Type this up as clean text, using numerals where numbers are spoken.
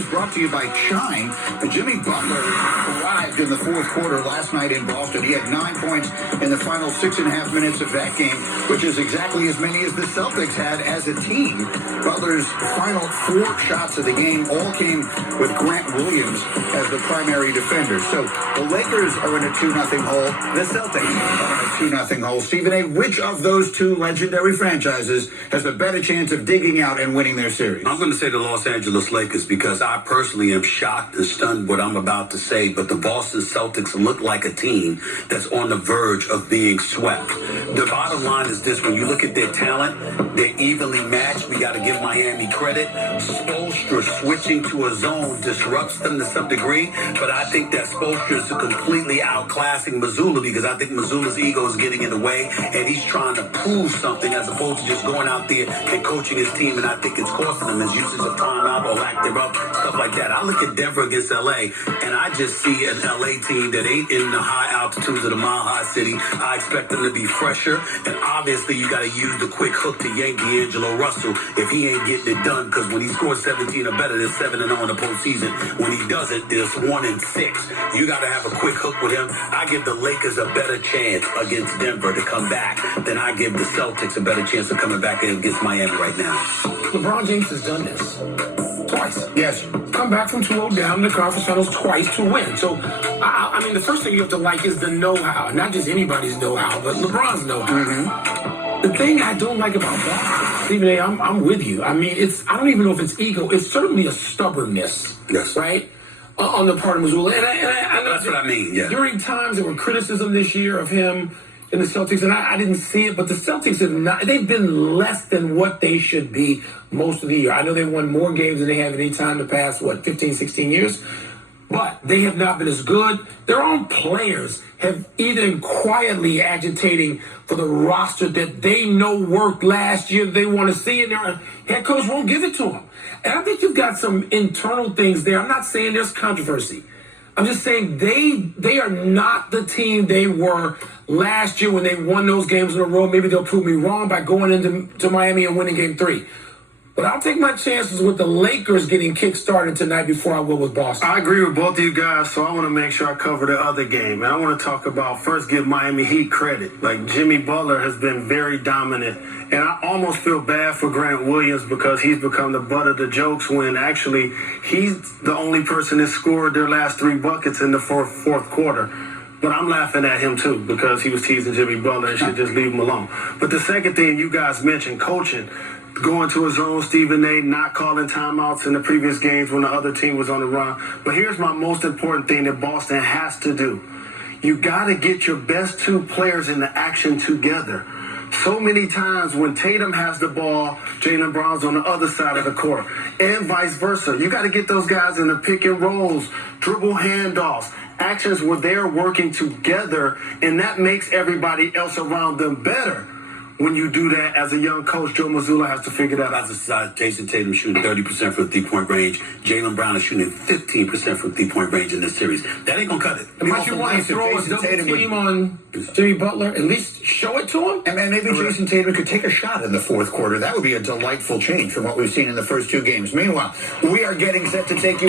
is brought to you by Chime. Jimmy Butler arrived in the fourth quarter last night in Boston. He had 9 points in the final 6.5 minutes of that game, which is exactly as many as the Celtics had as a team. Butler's final 4 shots of the game all came with Grant Williams as the primary defender. So the Lakers are in a 2-0 hole. The Celtics are in a 2-0 hole. Stephen A., which of those two legendary franchises has a better chance of digging out and winning their series? I'm going to say the Los Angeles Lakers because I personally am shocked and stunned what I'm about to say, but the Boston Celtics look like a team that's on the verge of being swept. The bottom line is this: when you look at their talent, they're evenly matched. We got to give Miami credit. Spoelstra switching to a zone disrupts them to some degree, but I think that Spoelstra is completely outclassing Mazzulla because I think Mazzulla's ego is getting in the way, and he's trying to prove something as opposed to just going out there and coaching his team, and I think it's costing them his usage of timeout or lack thereof, stuff like that. I look at Denver against LA, and I just see an LA team that ain't in the high altitudes of the Mile High City. I expect them to be fresher, and obviously you got to use the quick hook to yank D'Angelo Russell if he ain't getting it done, because when he scores 17 or better, there's 7-0 in the postseason. When he doesn't, there's 1-6. You got to have a quick hook with him. I give the Lakers a better chance against Denver to come back than I give the Celtics a better chance of coming back against Miami right now. LeBron James has done this twice. Yes. Come back from 2-0 down in the conference finals twice to win. So, I mean, the first thing you have to like is the know-how. Not just anybody's know-how, but LeBron's know-how. Mm-hmm. The thing I don't like about Boston, Stephen A., I'm with you. I mean, I don't even know if it's ego. It's certainly a stubbornness. Yes. Right? On the part of Mazzulla. And I know that's what I mean, yeah. During times there were criticism this year of him in the Celtics, and I didn't see it, but the Celtics they've been less than what they should be most of the year. I know they won more games than they have at any time in the past, 15, 16 years, but they have not been as good. Their own players have either been quietly agitating for the roster that they know worked last year, they want to see, and their head coach won't give it to them. And I think you've got some internal things there. I'm not saying there's controversy. I'm just saying they are not the team they were last year when they won those games in a row. Maybe they'll prove me wrong by going into Miami and winning Game 3. But I'll take my chances with the Lakers getting kick-started tonight before I will with Boston. I agree with both of you guys, so I want to make sure I cover the other game. And I want to talk about, first, give Miami Heat credit. Like, Jimmy Butler has been very dominant. And I almost feel bad for Grant Williams because he's become the butt of the jokes when actually he's the only person that scored their last 3 buckets in the fourth quarter. But I'm laughing at him, too, because he was teasing Jimmy Butler and should just leave him alone. But the second thing you guys mentioned, coaching, going to his own, Stephen A., not calling timeouts in the previous games when the other team was on the run. But here's my most important thing that Boston has to do. You got to get your best 2 players in the action together. So many times when Tatum has the ball, Jaylen Brown's on the other side of the court, and vice versa. You got to get those guys in the pick and rolls, dribble handoffs, actions where they're working together, and that makes everybody else around them better. When you do that, as a young coach, Joe Mazzulla has to figure that out. As a side, Jason Tatum shooting 30% from 3-point range. Jaylen Brown is shooting 15% from 3-point range in this series. That ain't going to cut it. And might you want to throw a double team on Jimmy Butler? At least show it to him? And maybe Jason Tatum could take a shot in the fourth quarter. That would be a delightful change from what we've seen in the first 2 games. Meanwhile, we are getting set to take you